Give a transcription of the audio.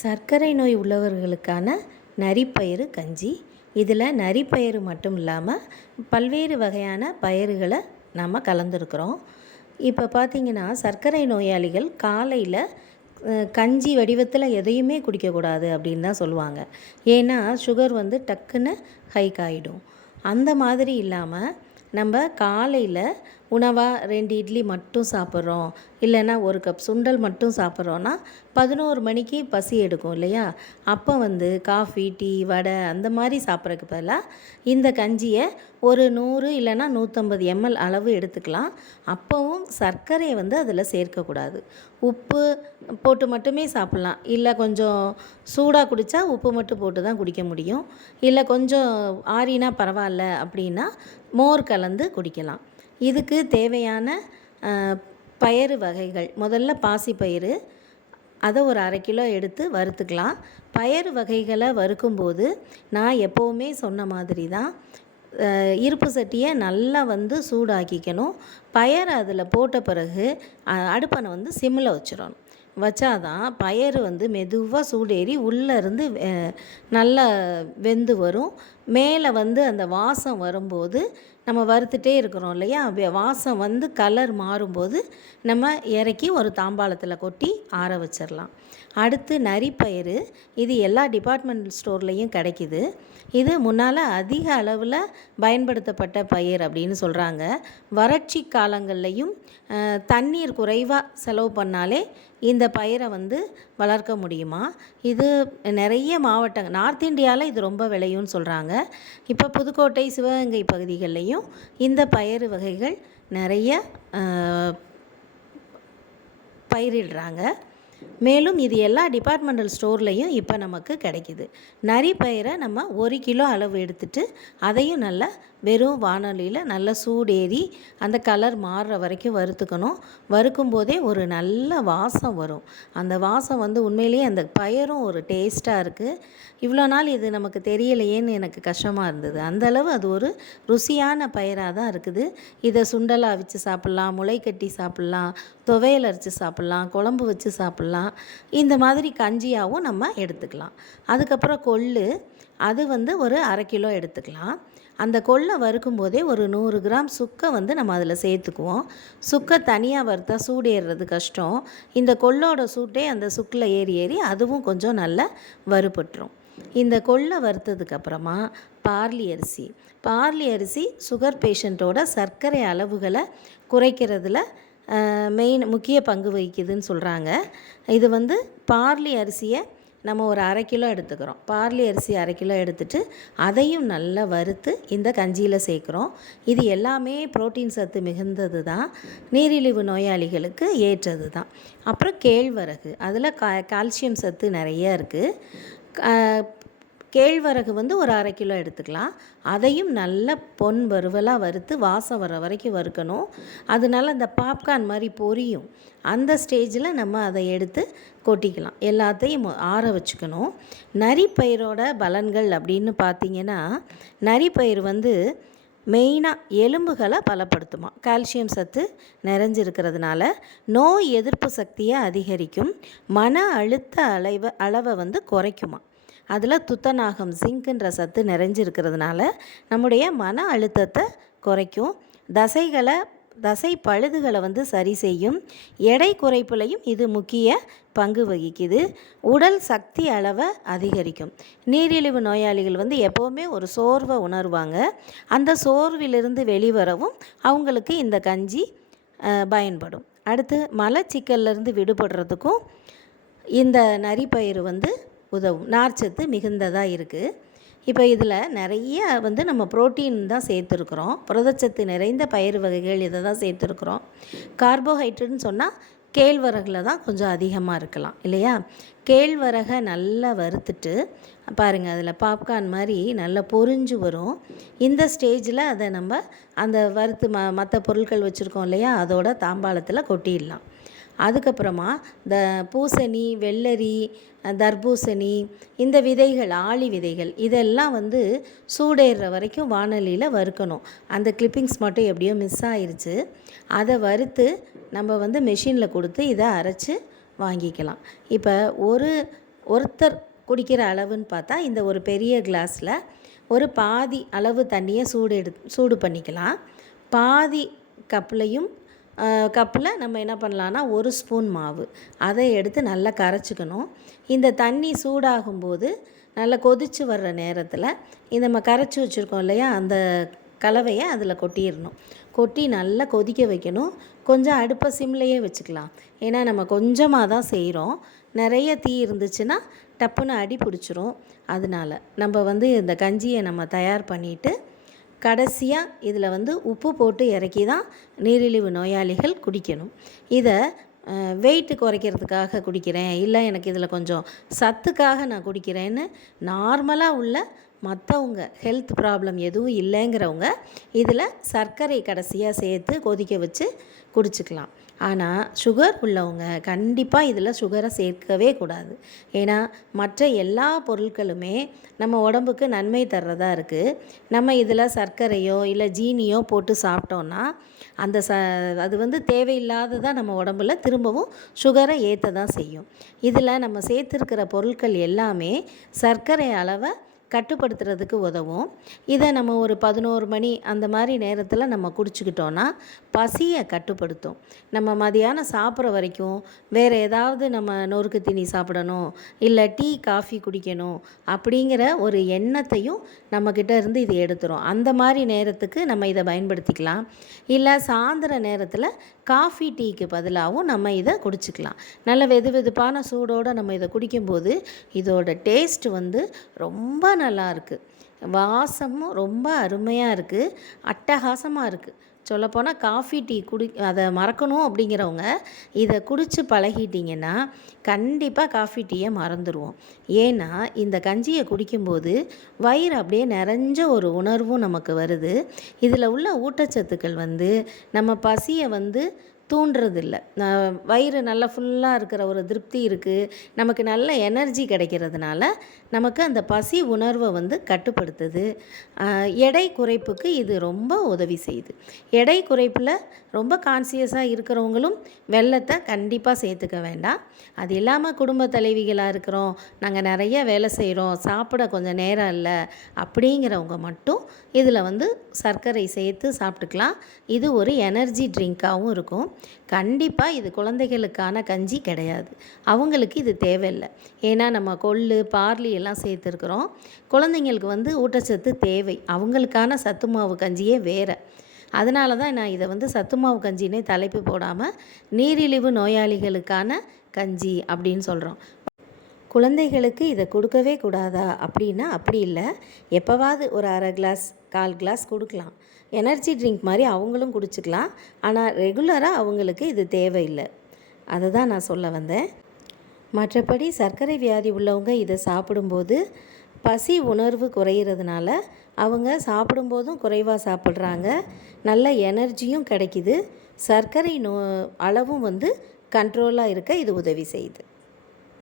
சர்க்கரை நோய் உள்ளவர்களுக்கான நரிப்பயிறு கஞ்சி. இதில் நரிப்பயிறு மட்டும் இல்லாமல் பல்வேறு வகையான பயிறுகளை நாம் கலந்துருக்கிறோம். இப்போ பார்த்திங்கன்னா சர்க்கரை நோயாளிகள் காலையில் கஞ்சி வடிவத்தில் எதையுமே குடிக்கக்கூடாது அப்படின்னு தான் சொல்லுவாங்க. ஏன்னா சுகர் வந்து டக்குன்னு ஹைக் ஆகிடும். அந்த மாதிரி இல்லாமல் நம்ம காலையில் உணவாக 2 இட்லி மட்டும் சாப்பிட்றோம், இல்லைன்னா 1 கப் சுண்டல் மட்டும் சாப்பிட்றோன்னா 11 மணிக்கு பசி எடுக்கும் இல்லையா? அப்போ வந்து காஃபி, டீ, வடை அந்த மாதிரி சாப்பிட்றதுக்கு பதிலாக இந்த கஞ்சியை ஒரு 100 இல்லைன்னா 150 ml அளவு எடுத்துக்கலாம். அப்போவும் சர்க்கரையை வந்து அதில் சேர்க்கக்கூடாது. உப்பு போட்டு மட்டுமே சாப்பிட்லாம். இல்லை கொஞ்சம் சூடாக குடித்தா உப்பு மட்டும் போட்டு தான் குடிக்க முடியும். இல்லை கொஞ்சம் ஆறினா பரவாயில்ல அப்படின்னா மோர் கலந்து குடிக்கலாம். இதுக்கு தேவையான பயறு வகைகள், முதல்ல பாசிப்பயிறு, அதை ஒரு 1/2 கிலோ எடுத்து வறுத்துக்கலாம். பயறு வகைகளை வறுக்கும்போது நான் எப்போவுமே சொன்ன மாதிரி தான் இருப்பு சட்டியை நல்லா வந்து சூடாக்கிக்கணும். பயறு அதில் போட்ட பிறகு அடுப்பனை வந்து சிம்மில் வச்சிடணும். வச்சாதான் பயறு வந்து மெதுவாக சூடேறி உள்ளேருந்து நல்லா வெந்து வரும். மேலே வந்து அந்த வாசம் வரும்போது நம்ம வறுத்துட்டே இருக்கிறோம் இல்லையா? வாசம் வந்து கலர் மாறும்போது நம்ம இறக்கி ஒரு தாம்பாளத்தில் கொட்டி ஆற வச்சிடலாம். அடுத்து நரிப்பயிறு. இது எல்லா டிபார்ட்மெண்டல் ஸ்டோர்லேயும் கிடைக்கிது. இது முன்னால் அதிக அளவில் பயன்படுத்தப்பட்ட பயிர் அப்படின்னு சொல்கிறாங்க. வறட்சி காலங்கள்லையும் தண்ணீர் குறைவாக செலவு பண்ணாலே இந்த பயிரை வந்து வளர்க்க முடியுமா? இது நிறைய மாவட்டங்கள், நார்த் இந்தியாவில் இது ரொம்ப விளையும்னு சொல்கிறாங்க. இப்போ புதுக்கோட்டை, சிவகங்கை பகுதிகள்லேயும் இந்த பயிறு வகைகள் நிறைய பயிரிடுறாங்க. மேலும் இது எல்லா டிபார்ட்மெண்டல் ஸ்டோர்லேயும் இப்போ நமக்கு கிடைக்கிது. நரிப்பயிரை நம்ம 1 கிலோ அளவு எடுத்துகிட்டு அதையும் நல்லா வெறும் வானொலியில் நல்லா சூடேறி அந்த கலர் மாறுற வரைக்கும் வறுத்துக்கணும். வறுக்கும் போதே ஒரு நல்ல வாசம் வரும். அந்த வாசம் வந்து உண்மையிலேயே அந்த பயரும் ஒரு டேஸ்ட்டாக இருக்குது. இவ்வளோ நாள் இது நமக்கு தெரியலையேன்னு எனக்கு கஷ்டமாக இருந்தது. அந்தளவு அது ஒரு ருசியான பயிராக தான் இருக்குது. இதை சுண்டலாக அவிச்சு சாப்பிட்லாம், முளை கட்டி சாப்பிட்லாம், துவையல் அரைச்சி சாப்பிட்லாம், குழம்பு வச்சு சாப்பிட்லாம். இந்த மாதிரி கஞ்சியாகவும் நம்ம எடுத்துக்கலாம். அதுக்கப்புறம் கொள்ளு, அது வந்து ஒரு 1/2 கிலோ எடுத்துக்கலாம். அந்த கொள்ளை வறுக்கும் போதே ஒரு 100 கிராம் சுக்கை வந்து நம்ம அதில் சேர்த்துக்குவோம். சுக்கை தனியாக வறுத்தா சூடு ஏறுறது கஷ்டம். இந்த கொள்ளோட சூட்டே அந்த சுக்கில் ஏறி அதுவும் கொஞ்சம் நல்லா வறுபட்டுரும். இந்த கொள்ளை வறுத்ததுக்கப்புறமா பார்லி அரிசி சுகர் பேஷண்ட்டோட சர்க்கரை அளவுகளை குறைக்கிறதுல முக்கிய பங்கு வகிக்குதுன்னு சொல்கிறாங்க. இது வந்து பார்லி அரிசியை நம்ம ஒரு 1/2 கிலோ எடுத்துக்கிறோம். பார்லி அரிசி 1/2 கிலோ எடுத்துகிட்டு அதையும் நல்லா வறுத்து இந்த கஞ்சியில் சேர்க்குறோம். இது எல்லாமே புரோட்டீன் சத்து மிகுந்தது தான், நீரிழிவு நோயாளிகளுக்கு ஏற்றது தான். அப்புறம் கேழ்வரகு, அதில் கால்சியம் சத்து நிறைய இருக்குது. கேழ்வரகு வந்து ஒரு 1/2 கிலோ எடுத்துக்கலாம். அதையும் நல்ல பொன் வறுவலாக வறுத்து வாசம் வர வரைக்கும் வறுக்கணும். அதனால அந்த பாப்கார்ன் மாதிரி பொரியும். அந்த ஸ்டேஜில் நம்ம அதை எடுத்து கொட்டிக்கலாம். எல்லாத்தையும் ஆற வச்சுக்கணும். நரிப்பயிரோட பலன்கள் அப்படின்னு பார்த்திங்கன்னா, நரிப்பயிர் வந்து மெயினாக எலும்புகளை பலப்படுத்துமா. கால்சியம் சத்து நிறைஞ்சிருக்கிறதுனால நோய் எதிர்ப்பு சக்தியை அதிகரிக்கும். மன அழுத்த அளவை வந்து குறைக்குமா. அதில் துத்தநாகம், ஜிங்க்ன்ற சத்து நிறைஞ்சிருக்கிறதுனால நம்முடைய மன அழுத்தத்தை குறைக்கும். தசை பழுதுகளை வந்து சரி செய்யும். எடை குறைப்புலையும் இது முக்கிய பங்கு வகிக்குது. உடல் சக்தி அளவை அதிகரிக்கும். நீரிழிவு நோயாளிகள் வந்து எப்போவுமே ஒரு சோர்வை உணர்வாங்க. அந்த சோர்விலிருந்து வெளிவரவும் அவங்களுக்கு இந்த கஞ்சி பயன்படும். அடுத்து மலச்சிக்கல்லேருந்து விடுபடுறதுக்கும் இந்த நரிப்பயிறு வந்து உதவும். நார்ச்சத்து மிகுந்ததாக இருக்குது. இப்போ இதில் நிறைய வந்து நம்ம புரோட்டீன் தான் சேர்த்துருக்குறோம். புரதச்சத்து நிறைந்த பயிறு வகைகள் இதை தான் சேர்த்துருக்குறோம். கார்போஹைட்ரேட்னு சொன்னால் கேழ்வரகில் தான் கொஞ்சம் அதிகமாக இருக்கலாம் இல்லையா? கேழ்வரகை நல்லா வறுத்துட்டு பாருங்கள், அதில் பாப்கார்ன் மாதிரி நல்லா பொரிஞ்சு வரும். இந்த ஸ்டேஜில் அதை நம்ம அந்த வறுத்து மற்ற பொருட்கள் வச்சுருக்கோம் இல்லையா, அதோட தாம்பாளத்தில் கொட்டிடலாம். அதுக்கப்புறமா இந்த பூசணி, வெள்ளரி, தர்பூசணி, இந்த விதைகள், ஆளி விதைகள், இதெல்லாம் வந்து சூடேறுற வரைக்கும் வானொலியில் வறுக்கணும். அந்த கிளிப்பிங்ஸ் மட்டும் எப்படியோ மிஸ் ஆயிடுச்சு. அதை வறுத்து நம்ம வந்து மெஷினில் கொடுத்து இதை அரைச்சி வாங்கிக்கலாம். இப்போ ஒரு ஒருத்தர் குடிக்கிற அளவுன்னு பார்த்தா இந்த ஒரு பெரிய கிளாஸில் ஒரு பாதி அளவு தண்ணியை சூடு பண்ணிக்கலாம். பாதி கப்பில் நம்ம என்ன பண்ணலான்னா 1 ஸ்பூன் மாவு அதை எடுத்து நல்லா கரைச்சிக்கணும். இந்த தண்ணி சூடாகும்போது நல்லா கொதித்து வர்ற நேரத்தில் இந்த நம்ம கரைச்சி வச்சுருக்கோம் இல்லையா, அந்த கலவையை அதில் கொட்டிடணும். கொட்டி நல்லா கொதிக்க வைக்கணும். கொஞ்சம் அடுப்பை சிம்லையே வச்சுக்கலாம். ஏன்னா நம்ம கொஞ்சமாக தான் செய்கிறோம். நிறைய தீ இருந்துச்சுன்னா டப்புன்னு அடி பிடிச்சிரும். அதனால் நம்ம இந்த கஞ்சியை நம்ம தயார் பண்ணிவிட்டு கடைசியாக இதில் உப்பு போட்டு இறக்கி தான் நீரிழிவு நோயாளிகள் குடிக்கணும். இதை வெயிட்டு குறைக்கிறதுக்காக குடிக்கிறேன், இல்லை எனக்கு இதில் கொஞ்சம் சத்துக்காக நான் குடிக்கிறேன்னு நார்மலாக உள்ள மற்றவங்க ஹெல்த் ப்ராப்ளம் எதுவும் இல்லைங்கிறவங்க இதில் சர்க்கரை கடைசியாக சேர்த்து கொதிக்க வச்சு குடிச்சிக்கலாம். ஆனால் சுகர் உள்ளவங்க கண்டிப்பாக இதில் சுகரை சேர்க்கவே கூடாது. ஏன்னா மற்ற எல்லா பொருட்களுமே நம்ம உடம்புக்கு நன்மை தர்றதா இருக்குது. நம்ம இதில் சர்க்கரையோ இல்லை ஜீனியோ போட்டு சாப்பிட்டோன்னா அந்த அது தேவையில்லாததாக நம்ம உடம்புல திரும்பவும் சுகரை ஏற்ற தான் செய்யும். இதில் நம்ம சேர்த்துருக்கிற பொருட்கள் எல்லாமே சர்க்கரை அளவை கட்டுப்படுத்துறதுக்கு உதவும். இதை நம்ம ஒரு 11 மணி அந்த மாதிரி நேரத்தில் நம்ம குடிச்சிக்கிட்டோன்னா பசியை கட்டுப்படுத்தும். நம்ம மதியானம் சாப்பிட்ற வரைக்கும் வேறு ஏதாவது நம்ம நொறுக்கு தீனி சாப்பிடணும், இல்லை டீ காஃபி குடிக்கணும் அப்படிங்கிற ஒரு எண்ணத்தையும் நம்மக்கிட்ட இருந்து இது எடுத்துரும். அந்த மாதிரி நேரத்துக்கு நம்ம இதை பயன்படுத்திக்கலாம். இல்லை சாயந்தர நேரத்தில் காஃபி டீக்கு பதிலாகவும் நம்ம இதை குடிச்சிக்கலாம். நல்ல வெதுவெதுப்பான சூடோடு நம்ம இதை குடிக்கும்போது இதோட டேஸ்ட் ரொம்ப நல்லா இருக்குது. வாசமும் ரொம்ப அருமையாக இருக்குது, அட்டகாசமாக இருக்குது. சொல்லப்போனால் காஃபி டீ அதை மறக்கணும் அப்படிங்கிறவங்க இதை குடித்து பழகிட்டிங்கன்னா கண்டிப்பாக காஃபி டீயை மறந்துடுவோம். ஏன்னா இந்த கஞ்சியை குடிக்கும்போது வயிறு அப்படியே நிறைஞ்ச ஒரு உணர்வும் நமக்கு வருது. இதில் உள்ள ஊட்டச்சத்துக்கள் நம்ம பசியை தூண்டுறதில்ல. வயிறு நல்லா ஃபுல்லாக இருக்கிற ஒரு திருப்தி இருக்குது, நமக்கு நல்ல எனர்ஜி கிடைக்கிறதுனால நமக்கு அந்த பசி உணர்வை கட்டுப்படுத்துது. எடை குறைப்புக்கு இது ரொம்ப உதவி செய்யுது. எடை குறைப்பில் ரொம்ப கான்சியஸாக இருக்கிறவங்களும் வெல்லத்தை கண்டிப்பாக சேர்த்துக்க வேண்டாம். அது இல்லாமல் குடும்ப தலைவிகளாக இருக்கிறோம், நாங்கள் நிறைய வேலை செய்கிறோம், சாப்பிட கொஞ்சம் நேரம் இல்லை அப்படிங்கிறவங்க மட்டும் இதில் சர்க்கரை சேர்த்து சாப்பிட்டுக்கலாம். இது ஒரு எனர்ஜி ட்ரிங்காகவும் இருக்கும். கண்டிப்பாக இது குழந்தைகளுக்கான கஞ்சி கிடையாது, அவங்களுக்கு இது தேவையில்லை. ஏன்னா நம்ம கொள்ளு பார்லி எல்லாம் சேர்த்துருக்குறோம். குழந்தைங்களுக்கு ஊட்டச்சத்து தேவை, அவங்களுக்கான சத்து மாவு கஞ்சியே வேறு. அதனால தான் நான் இதை சத்து மாவு கஞ்சினே தலைப்பு போடாமல் நீரிழிவு நோயாளிகளுக்கான கஞ்சி அப்படின்னு சொல்கிறோம். குழந்தைகளுக்கு இதை கொடுக்கவே கூடாதா அப்படின்னா அப்படி இல்லை. எப்போவாவது ஒரு அரை கிளாஸ் 1/4 கிளாஸ் கொடுக்கலாம். எனர்ஜி ட்ரிங்க் மாதிரி அவங்களும் குடிச்சிக்கலாம். ஆனால் ரெகுலராக அவங்களுக்கு இது தேவையில்லை. அதை தான் நான் சொல்ல வந்தேன். மற்றபடி சர்க்கரை வியாதி உள்ளவங்க இதை சாப்பிடும்போது பசி உணர்வு குறையிறதுனால அவங்க சாப்பிடும்போதும் குறைவாக சாப்பிட்றாங்க, நல்ல எனர்ஜியும் கிடைக்கிது, சர்க்கரை அளவும் கண்ட்ரோலாக இருக்க இது உதவி செய்யுது.